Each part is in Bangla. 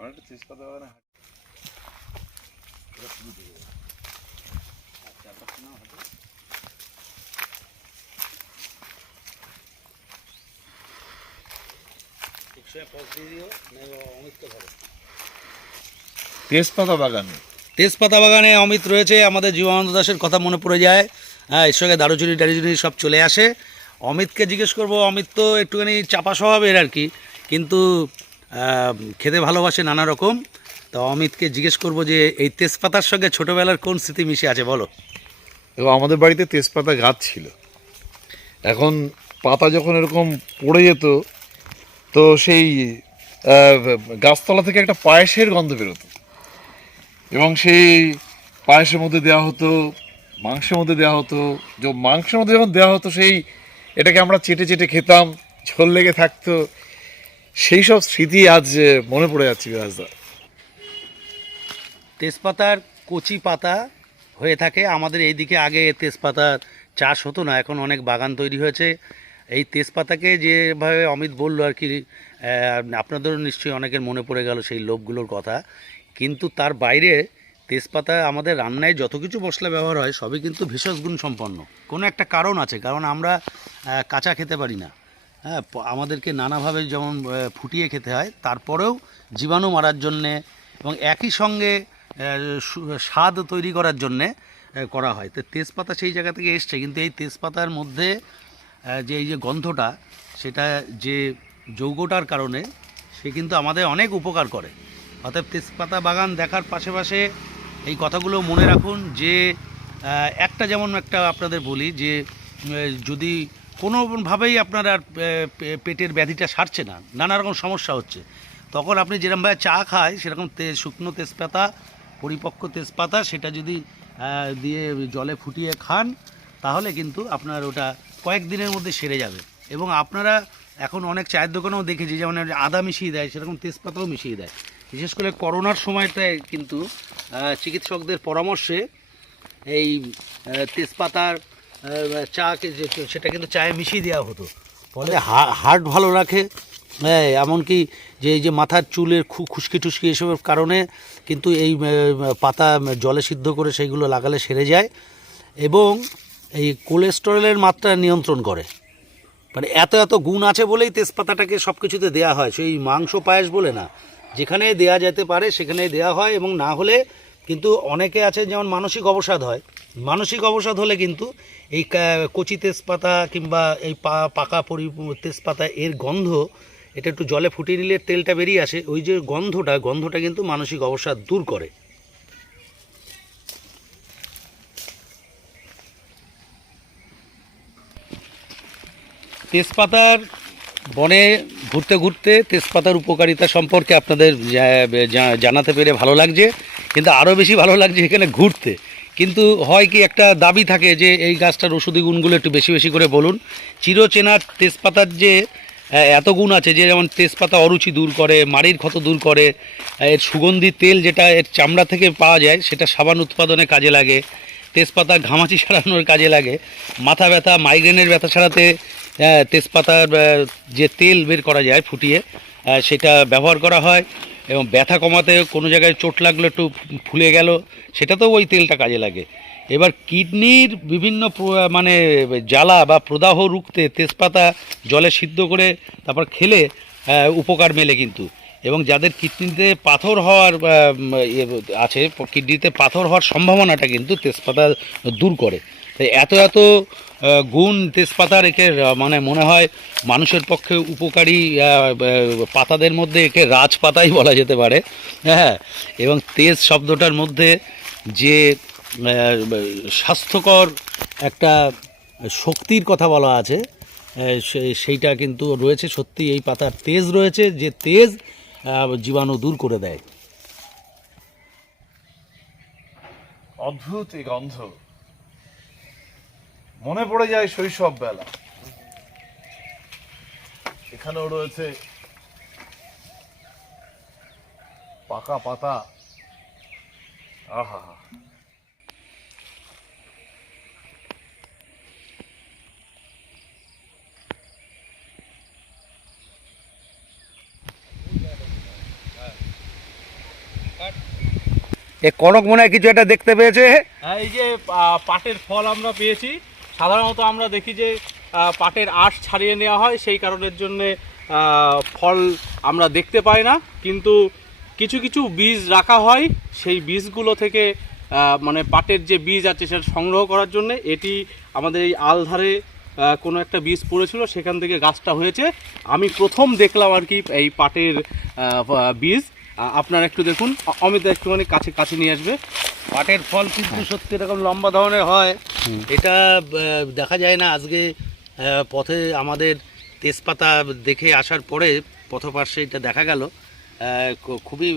অনেকটা তেজপাতা বাগানে? তেজপাতা বাগান তেজপাতা বাগানে অমিত রয়েছে আমাদের জীবনানন্দ দাসের কথা মনে পড়ে যায়। হ্যাঁ এর সঙ্গে দারুচুরি টারুচুরি সব চলে আসে। অমিতকে জিজ্ঞেস করব অমিত তো একটুখানি চাপা স্বভাবের আর কি কিন্তু খেতে ভালোবাসে নানা রকম। তো অমিতকে জিজ্ঞেস করব যে, এই তেজপাতার সঙ্গে ছোটোবেলার কোন স্মৃতি মিশে আছে, বলো। এবং আমাদের বাড়িতে তেজপাতা গাছ ছিল। এখন পাতা যখন এরকম পড়ে যেত, তো সেই গাছতলা থেকে একটা পায়েসের গন্ধ বেরোতো। এবং সেই পায়েসের মধ্যে দেওয়া হতো, মাংসের মধ্যে দেওয়া হতো, যে মাংসের মধ্যে যখন দেওয়া হতো, সেই এটাকে আমরা চেটে চেটে খেতাম, ঝোল লেগে থাকতো সেই সব স্মৃতি আজ মনে পড়ে যাচ্ছে বিরাজদা তেজপাতার কচি পাতা হয়ে থাকে। আমাদের এইদিকে আগে তেজপাতার চাষ হতো না, এখন অনেক বাগান তৈরি হয়েছে। এই তেজপাতাকে যেভাবে অমিত বলল আর কি আপনাদেরও নিশ্চয়ই অনেকের মনে পড়ে গেল সেই লোভগুলোর কথা। কিন্তু তার বাইরে তেজপাতা আমাদের রান্নায় যত কিছু মশলা ব্যবহার হয়, সবই কিন্তু ভেষজ গুণ সম্পন্ন কোনো একটা কারণ আছে, কারণ আমরা কাঁচা খেতে পারি না। হ্যাঁ আমাদেরকে নানাভাবে যেমন ফুটিয়ে খেতে হয়, তারপরেও জীবাণু মারার জন্যে এবং একই সঙ্গে স্বাদ তৈরি করার জন্যে করা হয়। তো তেজপাতা সেই জায়গা থেকে এসছে, কিন্তু এই তেজপাতার মধ্যে যে এই যে গন্ধটা, সেটা যে যৌগটার কারণে, সে কিন্তু আমাদের অনেক উপকার করে। অতএব তেজপাতা বাগান দেখার পাশে এই কথাগুলো মনে রাখুন যে একটা যেমন একটা আপনাদের বলি যে যদি কোনোভাবেই আপনার আর পেটের ব্যাধিটা সারছে না। নানা রকম সমস্যা হচ্ছে। তখন আপনি যেরকমভাবে চা খায়, সেরকম তে, শুকনো তেজপাতা, পরিপক্ক তেজপাতা, সেটা যদি দিয়ে জলে ফুটিয়ে খান, তাহলে কিন্তু আপনার ওটা কয়েকদিনের মধ্যে সেরে যাবে। এবং আপনারা এখন অনেক চায়ের দোকানেও দেখেছি, যেমন আদা মিশিয়ে দেয়, সেরকম তেজপাতাও মিশিয়ে দেয়। বিশেষ করে করোনার সময়টায় কিন্তু চিকিৎসকদের পরামর্শে এই তেজপাতার আহ, চা যে- সেটা কিন্তু চায়ে মিশিয়ে দেওয়া হতো। ফলে হার্ট ভালো রাখে। হ্যাঁ এমনকি যে এই যে মাথার চুলের খুশকি টুসকি এসবের কারণে কিন্তু এই পাতা জলে সিদ্ধ করে সেইগুলো লাগালে সেরে যায় এবং এই কোলেস্টেরলের মাত্রা নিয়ন্ত্রণ করে। মানে এত এত গুণ আছে বলেই তেজপাতাটাকে সব কিছুতে দেওয়া হয়। সেই মাংস পায়েস বলে না। যেখানে দেয়া যেতে পারে সেখানে দেওয়া হয় এবং না হলে কিন্তু অনেকে আছে যেমন মানসিক অবসাদ হয়। মানসিক অবসাদ হলে কিন্তু এই কচি তেজপাতা কিংবা এই পাকা পরি, তেজপাতা এর গন্ধ, এটা একটু জলে ফুটিয়ে নিলে তেলটা বেরিয়ে আসে। ওই যে গন্ধটা গন্ধটা কিন্তু মানসিক অবসাদ দূর করে। তেজপাতার বনে ঘুরতে ঘুরতে তেজপাতার উপকারিতা সম্পর্কে আপনাদের জানাতে পেরে ভালো লাগছে। কিন্তু আরও বেশি ভালো লাগছে এখানে ঘুরতে। কিন্তু হয় কি একটা দাবি থাকে যে এই গাছটার ওষুধি গুণগুলো একটু বেশি বেশি করে বলুন। চিরচেনার তেজপাতার যে এত গুণ আছে যে যেমন তেজপাতা অরুচি দূর করে, মাড়ির ক্ষত দূর করে এর সুগন্ধি তেল যেটা এর চামড়া থেকে পাওয়া যায় সেটা সাবান উৎপাদনে কাজে লাগে, তেজপাতা ঘামাচি সারানোর কাজে লাগে, মাথা ব্যথা মাইগ্রেনের ব্যথা সারাতে তেজপাতার যে তেল বের করা যায় ফুটিয়ে সেটা ব্যবহার করা হয়। এবং ব্যথা কমাতে কোনো জায়গায় চোট লাগল, একটু ফুলে গেল, সেটাতেও ওই তেলটা কাজে লাগে। এবার কিডনির বিভিন্ন মানে জ্বালা বা প্রদাহ রুখতে তেজপাতা জলে সিদ্ধ করে তারপর খেলে উপকার মেলে কিন্তু। এবং যাদের কিডনিতে পাথর হওয়ার ইয়ে আছে, কিডনিতে পাথর হওয়ার সম্ভাবনাটা কিন্তু তেজপাতা দূর করে। তাই এত এত গুণ তেজপাতার একে মানে মনে হয় মানুষের পক্ষে উপকারী পাতাদের মধ্যে একে রাজপাতাই বলা যেতে পারে। হ্যাঁ এবং তেজ শব্দটার মধ্যে যে স্বাস্থ্যকর একটা শক্তির কথা বলা আছে সেইটা কিন্তু রয়েছে সত্যি। এই পাতার তেজ রয়েছে, যে তেজ জীবাণু দূর করে দেয়। অদ্ভুত এই গন্ধ। মনে পড়ে যায় শৈশব বেলা। এখানেও রয়েছে পাকা পাতা। আহা। এ কনক মনে হয় কিছু একটা দেখতে পেয়েছে। হ্যাঁ, এই যে পাটের ফল আমরা পেয়েছি। সাধারণত আমরা দেখি যে পাটের আঁশ ছাড়িয়ে নেওয়া হয়, সেই কারণের জন্যে ফল আমরা দেখতে পাই না। কিন্তু কিছু কিছু বীজ রাখা হয়, সেই বীজগুলো থেকে মানে পাটের যে বীজ আছে সেটা সংগ্রহ করার জন্য, এটি আমাদের এই আলধারে কোনো একটা বীজ পড়েছিল, সেখান থেকে গাছটা হয়েছে। আমি প্রথম দেখলাম আর কি এই পাটের বীজ। আপনারা একটু দেখুন। অমিতা একটুখানি কাছে কাছে নিয়ে আসবে। পাটের ফল কিন্তু সত্যি এরকম লম্বা ধরনের হয় এটা দেখা যায় না আজকে পথে আমাদের তেজপাতা দেখে আসার পরে পথপার্শ্বে এটা দেখা গেল। খুবই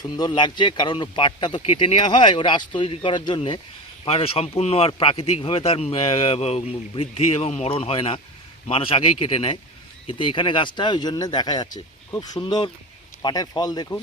সুন্দর লাগছে কারণ পাটটা তো কেটে নেওয়া হয় ওরা আঁশ তৈরি করার জন্যে। পাট সম্পূর্ণ আর প্রাকৃতিকভাবে তার বৃদ্ধি এবং মরণ হয় না। মানুষ আগেই কেটে নেয়। কিন্তু এখানে গাছটা ওই জন্যে দেখা যাচ্ছে। খুব সুন্দর পাটের ফল দেখুন।